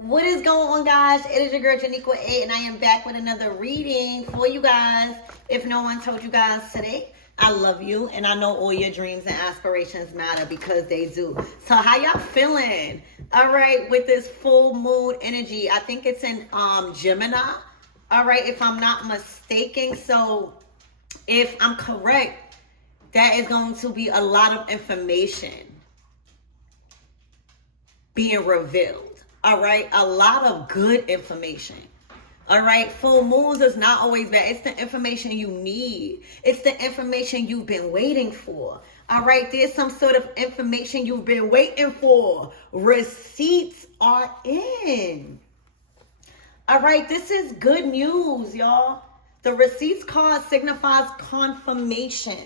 What is going on, guys? It is your girl Janiqua A, and I am back with another reading for you guys. If no one told you guys today, I love you, and I know all your dreams and aspirations matter because they do. So how y'all feeling? All right, with this full moon energy, I think it's in Gemini. All right, if I'm not mistaken. So if I'm correct, that is going to be a lot of information being revealed. All right, a lot of good information. All right, full moons is not always bad. It's the information you need. It's the information you've been waiting for. All right, there's some sort of information you've been waiting for. Receipts are in. All right, this is good news, y'all. The receipts card signifies confirmation.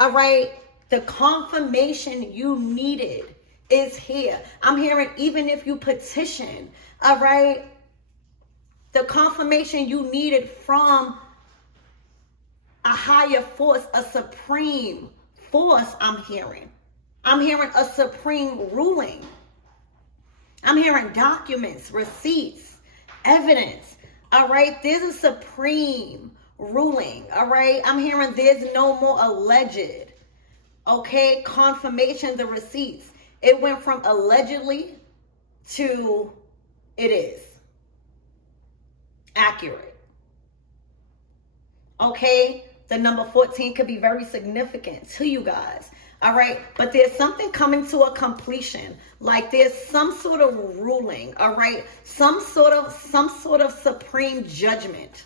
All right, the confirmation you needed is here. I'm hearing even if you petition, all right, the confirmation you needed from a higher force, a supreme force. I'm hearing a supreme ruling. I'm hearing documents, receipts, evidence. All right, there's a supreme ruling. All right, I'm hearing there's no more alleged. Okay, confirmation, the receipts. It went from allegedly to it is accurate. Okay, the number 14 could be very significant to you guys. All right, but there's something coming to a completion. Like there's some sort of ruling. All right, some sort of supreme judgment.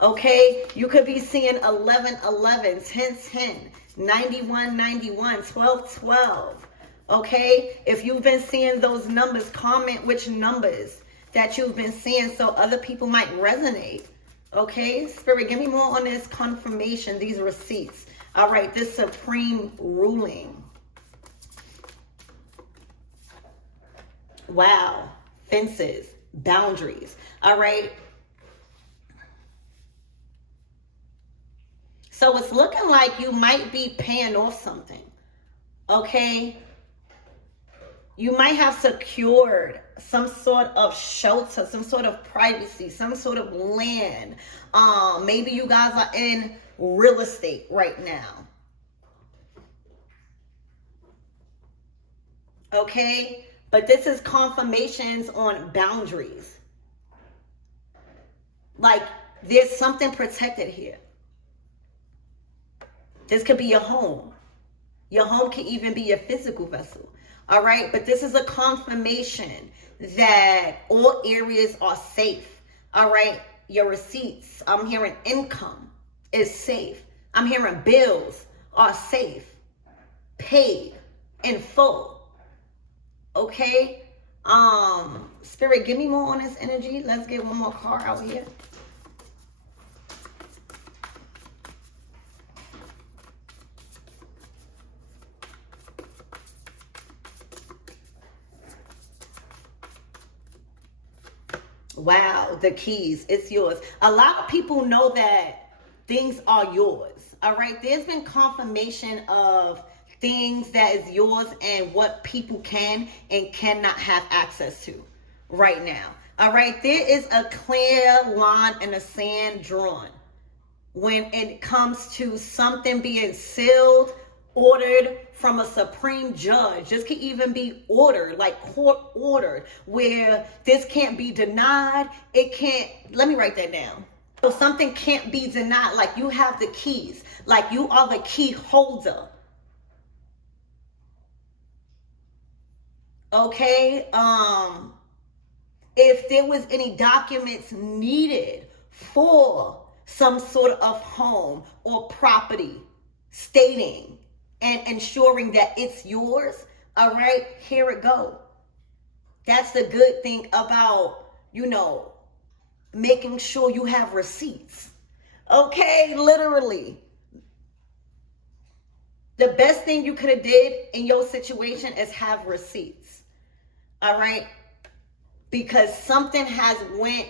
Okay, you could be seeing 11, 11, 10, 10, 91, 91, 12, 12. Okay, if you've been seeing those numbers, comment which numbers that you've been seeing so other people might resonate. Okay, Spirit, give me more on this confirmation, these receipts. All right, this supreme ruling. Wow, fences, boundaries. All right. So it's looking like you might be paying off something. Okay. You might have secured some sort of shelter, some sort of privacy, some sort of land. Maybe you guys are in real estate right now. Okay, but this is confirmations on boundaries. Like there's something protected here. This could be your home. Your home can even be your physical vessel. All right, but this is a confirmation that all areas are safe. All right, your receipts, I'm hearing income is safe. I'm hearing bills are safe, paid in full. Okay, Spirit, give me more on this energy. Let's get one more card out here. Wow, the keys, it's yours. A lot of people know that things are yours. All right, there's been confirmation of things that is yours and what people can and cannot have access to right now. All right, there is a clear line in the sand drawn when it comes to something being sealed, ordered from a supreme judge. This could even be ordered, like court ordered, where this can't be denied. It can't, let me write that down. So something can't be denied, like you have the keys, like you are the key holder. Okay, if there was any documents needed for some sort of home or property stating and ensuring that it's yours, all right, here it go. That's the good thing about, making sure you have receipts. Okay, literally. The best thing you could have did in your situation is have receipts. All right? Because something has went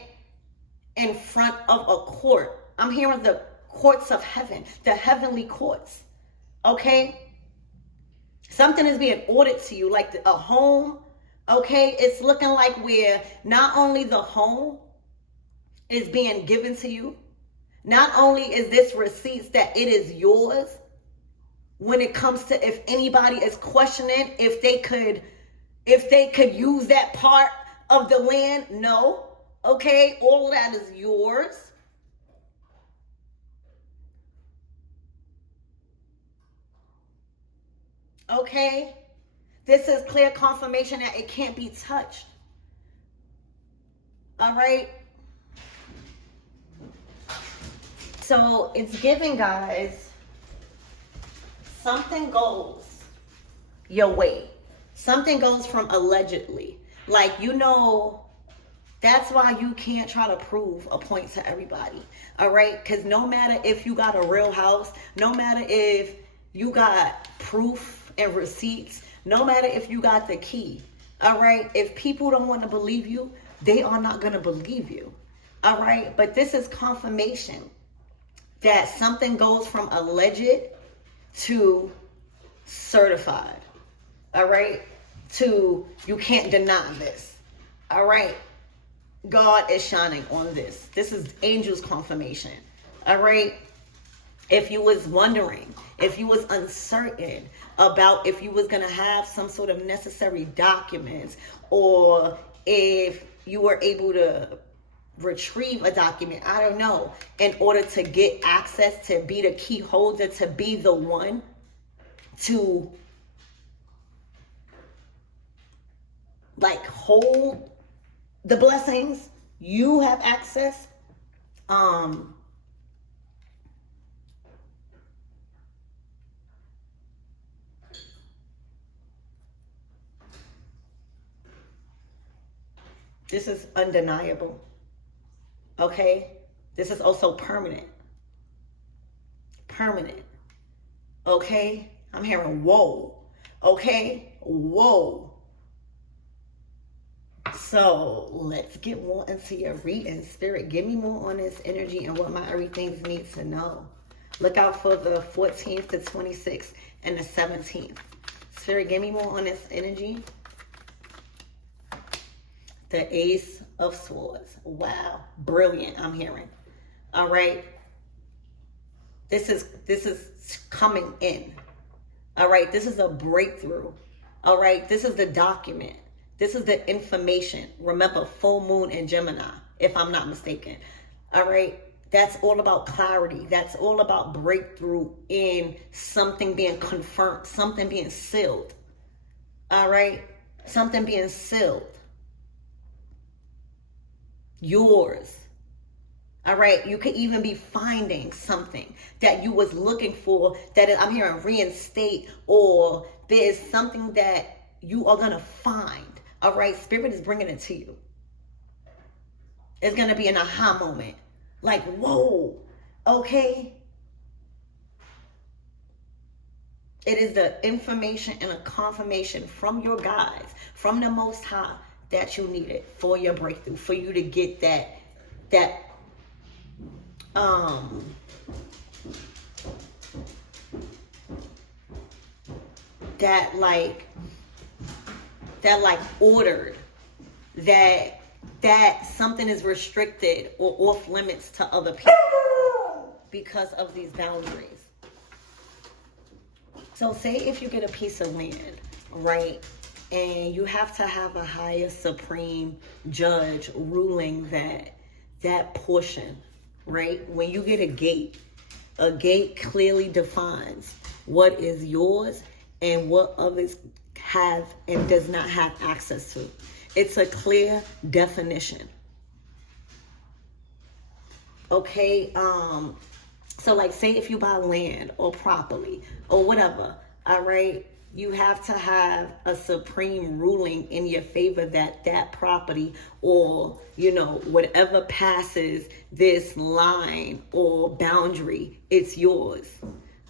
in front of a court. I'm hearing the courts of heaven, the heavenly courts. Okay? Something is being ordered to you, like a home, Okay, it's looking like where not only the home is being given to you, not only is this receipts that it is yours, when it comes to if anybody is questioning if they could use that part of the land, no. Okay, all of that is yours. Okay, this is clear confirmation that it can't be touched. All right. So it's giving, guys, something goes your way. Something goes from allegedly. Like, that's why you can't try to prove a point to everybody. All right? Because no matter if you got a real house, no matter if you got proof and receipts, no matter if you got the key, all right? If people don't want to believe you, they are not going to believe you. All right? But this is confirmation that something goes from alleged to certified, all right, to you can't deny this, all right. God is shining on this. This is angels confirmation, all right. If you was wondering, if you was uncertain about if you was going to have some sort of necessary documents, or if you were able to retrieve a document, I don't know, in order to get access, to be the key holder, to be the one to like hold the blessings, you have access. This is undeniable. Okay, this is also permanent. Permanent. Okay, I'm hearing whoa. Okay, whoa. So let's get more into your reading. Spirit, give me more on this energy and what my everything needs to know. Look out for the 14th, the 26th, and the 17th. Spirit, give me more on this energy. The Ace of Swords. Wow. Brilliant, I'm hearing. All right. This is coming in. All right. This is a breakthrough. All right. This is the document. This is the information. Remember, full moon in Gemini, if I'm not mistaken. All right. That's all about clarity. That's all about breakthrough in something being confirmed, something being sealed. All right. Something being sealed. Yours. All right. You could even be finding something that you was looking for, that I'm hearing reinstate, or there's something that you are going to find. All right. Spirit is bringing it to you. It's going to be an aha moment. Like, whoa. Okay. It is the information and a confirmation from your guides, from the Most High, that you needed for your breakthrough, for you to get that ordered that something is restricted or off limits to other people because of these boundaries. So say if you get a piece of land, right? And you have to have a higher supreme judge ruling that portion, right? When you get a gate clearly defines what is yours and what others have and does not have access to. It's a clear definition. Okay, so like say if you buy land or property or whatever, all right, you have to have a supreme ruling in your favor that property, or, whatever passes this line or boundary, it's yours.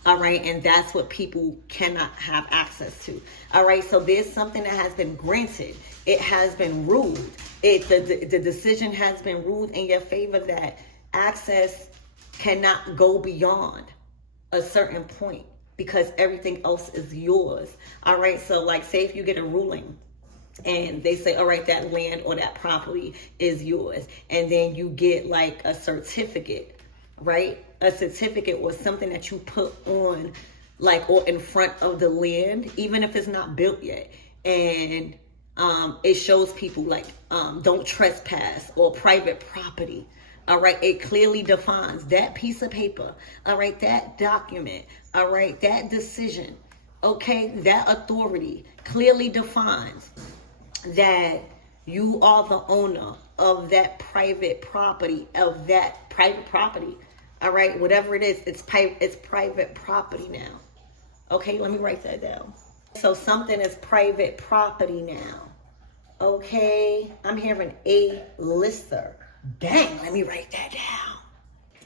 All right. And that's what people cannot have access to. All right. So there's something that has been granted. It has been ruled. The decision has been ruled in your favor that access cannot go beyond a certain point, because everything else is yours. All right. So like say if you get a ruling and they say, all right, that land or that property is yours. And then you get like a certificate, right? A certificate or something that you put on, like, or in front of the land, even if it's not built yet. And it shows people like, don't trespass or private property. All right, it clearly defines that piece of paper. All right, that document. All right, that decision. Okay, that authority clearly defines that you are the owner of that private property, all right, whatever it is, it's private property now. Okay, let me write that down. So something is private property now. Okay, I'm hearing a lister. Dang, let me write that down.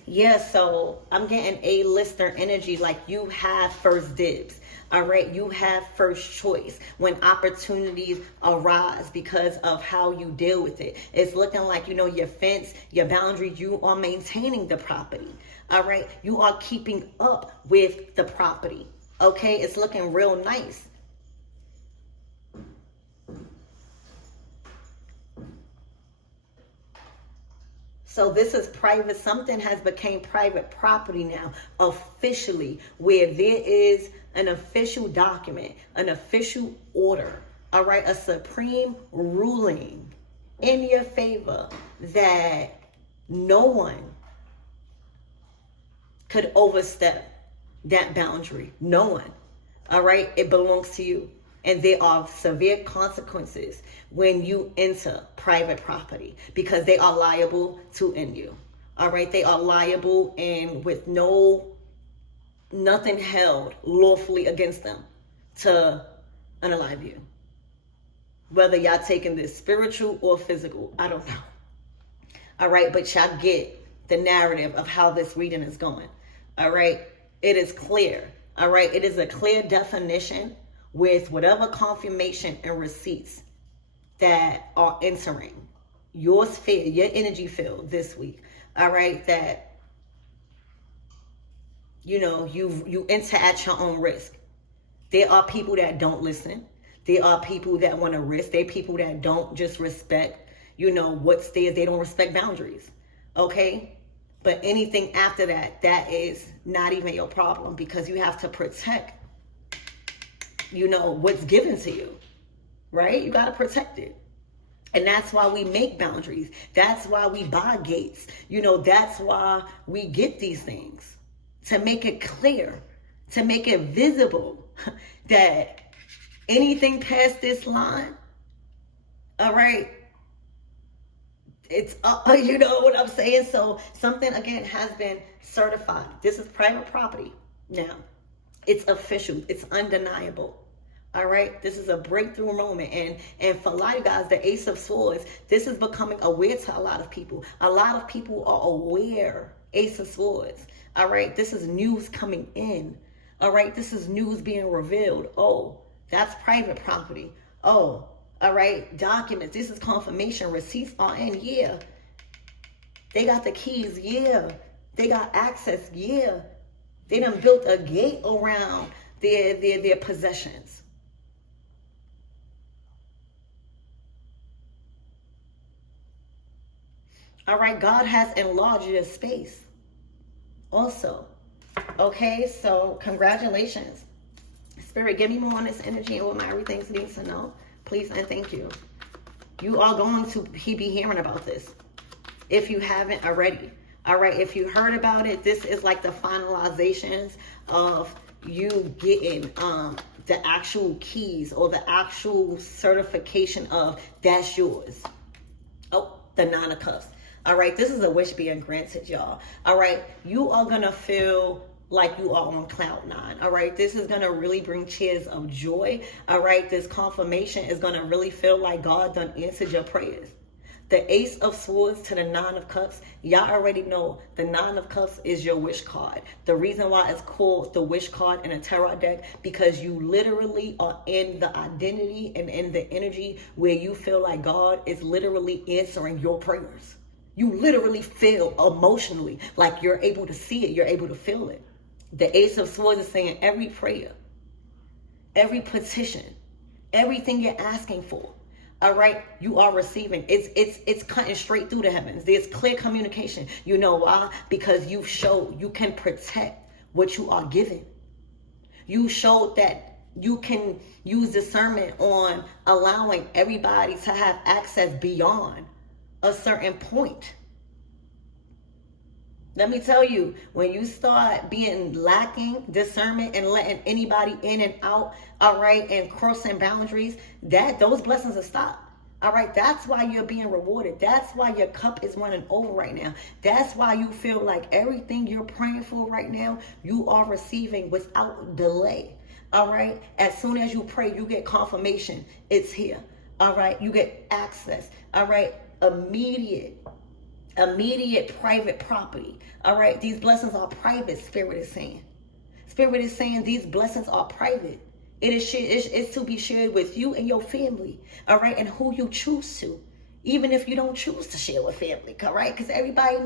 Yeah, so I'm getting a lister energy, like you have first dibs. All right, you have first choice when opportunities arise because of how you deal with it. It's looking like, your fence, your boundaries, you are maintaining the property. All right, you are keeping up with the property. Okay, it's looking real nice. So this is private. Something has become private property now, officially, where there is an official document, an official order, all right, a supreme ruling in your favor that no one could overstep that boundary. No one, all right? It belongs to you. And there are severe consequences when you enter private property because they are liable to end you. All right, they are liable and with nothing held lawfully against them to unalive you. Whether y'all taking this spiritual or physical, I don't know. All right, but y'all get the narrative of how this reading is going. All right, it is clear. All right, it is a clear definition with whatever confirmation and receipts that are entering your sphere, your energy field this week. All right, that you enter at your own risk. There are people that don't listen. There are people that want to risk. There are people that don't just respect, what stays. They don't respect boundaries. Okay, but anything after that is not even your problem because you have to protect what's given to you, right? You got to protect it. And that's why we make boundaries. That's why we buy gates. That's why we get these things, to make it clear, to make it visible that anything past this line, all right, it's you know what I'm saying? So something, again, has been certified. This is private property now. It's official. It's undeniable. All right, this is a breakthrough moment, and for a lot of guys, the Ace of Swords, this is becoming aware to a lot of people. A lot of people are aware. Ace of Swords. All right, this is news coming in. All right, this is news being revealed. Oh, that's private property. Oh, all right, documents. This is confirmation. Receipts are in. Yeah, they got the keys. Yeah, they got access. Yeah, they done built a gate around their possessions. All right, God has enlarged your space also. Okay, so congratulations. Spirit, give me more on this energy and what my everything needs to know. Please and thank you. You are going to be hearing about this if you haven't already. All right, if you heard about it, this is like the finalizations of you getting the actual keys or the actual certification of that's yours. Oh, the Nine of Cups. All right, this is a wish being granted, y'all. All right, you are going to feel like you are on cloud nine. All right, this is going to really bring tears of joy. All right, this confirmation is going to really feel like God done answered your prayers. The Ace of Swords to the Nine of Cups. Y'all already know the Nine of Cups is your wish card. The reason why it's called the wish card in a tarot deck, because you literally are in the identity and in the energy where you feel like God is literally answering your prayers. You literally feel emotionally like you're able to see it. You're able to feel it. The Ace of Swords is saying every prayer, every petition, everything you're asking for, All right, you are receiving. It's cutting straight through the heavens. There's clear communication. You know why? Because you showed you can protect what you are given. You showed that you can use discernment on allowing everybody to have access beyond a certain point. Let me tell you, when you start being lacking discernment and letting anybody in and out, all right, and crossing boundaries, those blessings will stop. All right, that's why you're being rewarded. That's why your cup is running over right now. That's why you feel like everything you're praying for right now, you are receiving without delay. All right, as soon as you pray, you get confirmation. It's here. All right, you get access. All right, immediate private property. All right, these blessings are private. Spirit is saying these blessings are private. It's to be shared with you and your family. All right, and who you choose to, even if you don't choose to share with family. All right, because everybody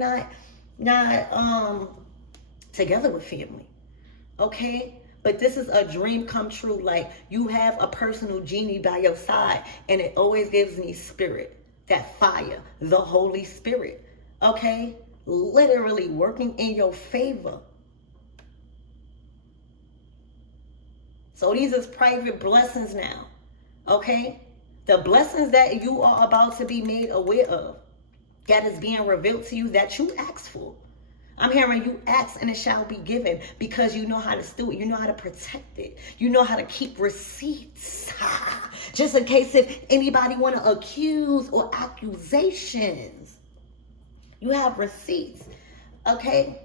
not together with family. Okay, but this is a dream come true. Like, you have a personal genie by your side, and it always gives me spirit, that fire, the Holy Spirit. Okay, literally working in your favor. So these is private blessings now. Okay, the blessings that you are about to be made aware of, that is being revealed to you, that you asked for. I'm hearing you ask and it shall be given, because you know how to steward, you know how to protect it, you know how to keep receipts, just in case if anybody want to accuse or accusations. You have receipts, okay?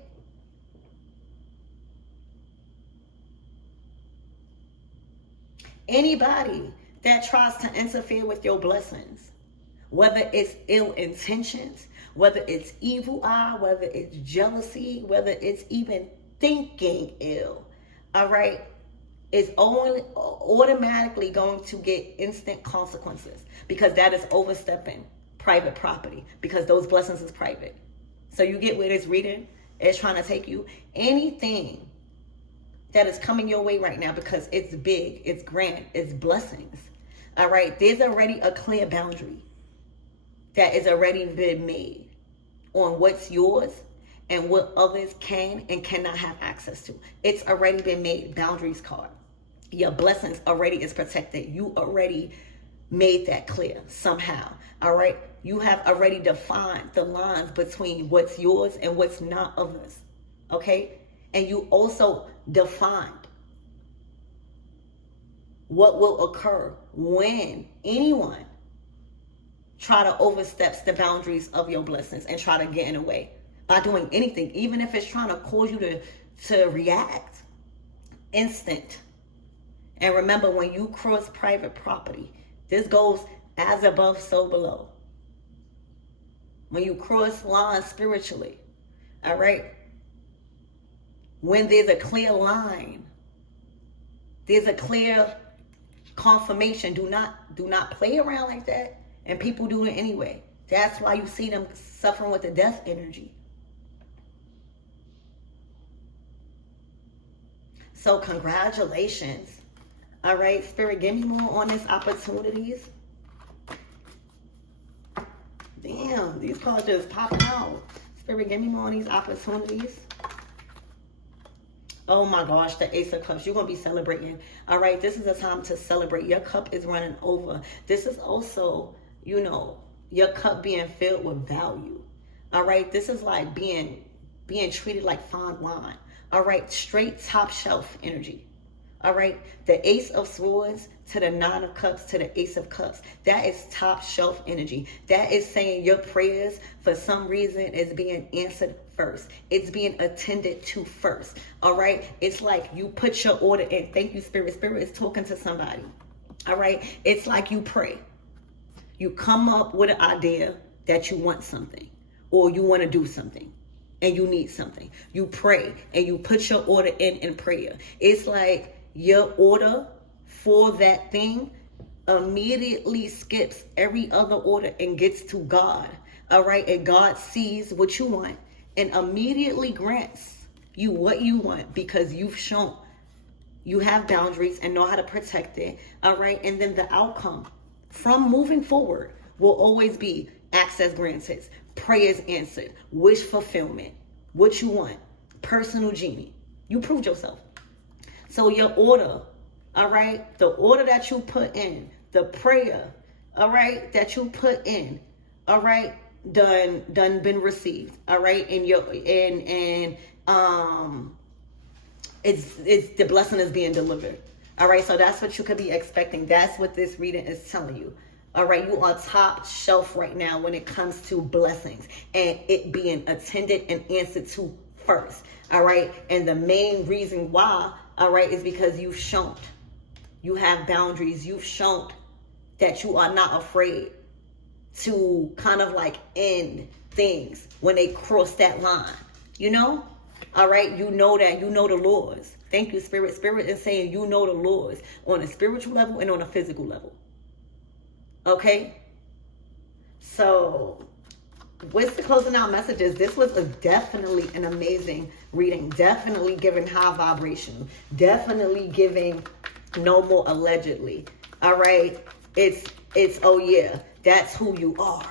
Anybody that tries to interfere with your blessings, whether it's ill intentions, whether it's evil eye, whether it's jealousy, whether it's even thinking ill, all right, is only automatically going to get instant consequences, because that is overstepping private property, because those blessings is private. So you get where this reading is trying to take you. Anything that is coming your way right now, because it's big, it's grand, it's blessings. All right, there's already a clear boundary that is already been made on what's yours and what others can and cannot have access to. It's already been made. Boundaries card. Your blessings already is protected. You already made that clear somehow. All right, you have already defined the lines between what's yours and what's not others. Okay, and you also defined what will occur when anyone try to overstep the boundaries of your blessings and try to get in the way by doing anything, even if it's trying to cause you to react. Instant. And remember, when you cross private property, this goes as above, so below. When you cross lines spiritually, all right, when there's a clear line, there's a clear confirmation. Do not play around like that. And people do it anyway. That's why you see them suffering with the death energy. So congratulations. All right, Spirit, give me more on these opportunities. Damn, these cards just popping out. Spirit, give me more on these opportunities. Oh my gosh, the Ace of Cups. You're going to be celebrating. All right, this is a time to celebrate. Your cup is running over. This is also, you know, your cup being filled with value. All right, this is like being treated like fine wine. All right, straight top shelf energy. All right, the Ace of Swords to the Nine of Cups to the Ace of Cups. That is top shelf energy. That is saying your prayers, for some reason, is being answered first. It's being attended to first. All right, it's like you put your order in. Thank you, Spirit. Spirit is talking to somebody. All right, it's like you pray. You come up with an idea that you want something, or you want to do something, and you need something. You pray and you put your order in prayer. It's like your order for that thing immediately skips every other order and gets to God. All right, and God sees what you want and immediately grants you what you want, because you've shown you have boundaries and know how to protect it. All right, and then the outcome from moving forward will always be access granted, prayers answered, wish fulfillment, what you want, personal genie. You proved yourself. So your order, all right, the order that you put in, the prayer, all right, that you put in, all right, done been received, all right, and it's the blessing is being delivered. All right, so that's what you could be expecting. That's what this reading is telling you. All right, you are top shelf right now when it comes to blessings and it being attended and answered to first. All right, and the main reason why, all right, is because you've shown you have boundaries. You've shown that you are not afraid to kind of like end things when they cross that line, you know? All right, you know that, you know the laws. Thank you, Spirit. Spirit is saying you know the laws on a spiritual level and on a physical level. Okay? So, with the closing out messages, this was definitely an amazing reading. Definitely giving high vibration. Definitely giving no more allegedly. All right? It's oh yeah, that's who you are.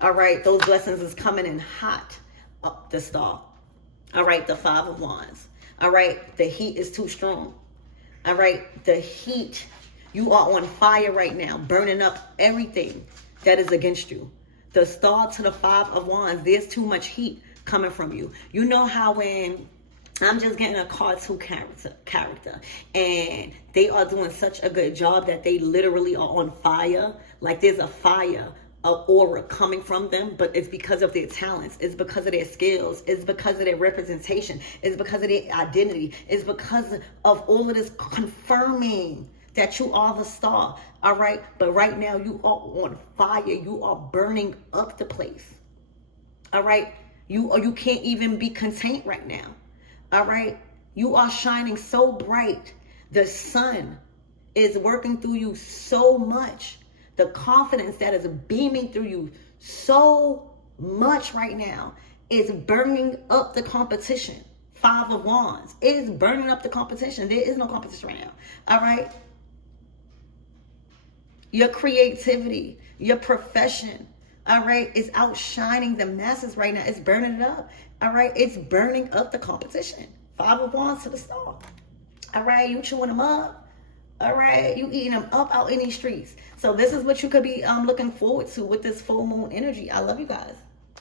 All right? Those blessings is coming in hot up the star. All right, the Five of Wands. All right, the heat is too strong. All right, the heat. You are on fire right now, burning up everything that is against you. The star to the Five of Wands, there's too much heat coming from you. You know how when I'm just getting a cartoon character and they are doing such a good job that they literally are on fire. Like there's a fire, an aura coming from them, but it's because of their talents. It's because of their skills. It's because of their representation. It's because of their identity. It's because of all of this confirming that you are the star. All right. But right now you are on fire. You are burning up the place. All right. You can't even be contained right now. All right. You are shining so bright. The sun is working through you so much. The confidence that is beaming through you so much right now is burning up the competition. Five of Wands is burning up the competition. There is no competition right now. All right. Your creativity, your profession, all right, is outshining the masses right now. It's burning it up. All right. It's burning up the competition. Five of Wands to the star. All right. You chewing them up. All right, you eating them up out in these streets. So this is what you could be looking forward to with this full moon energy. I love you guys.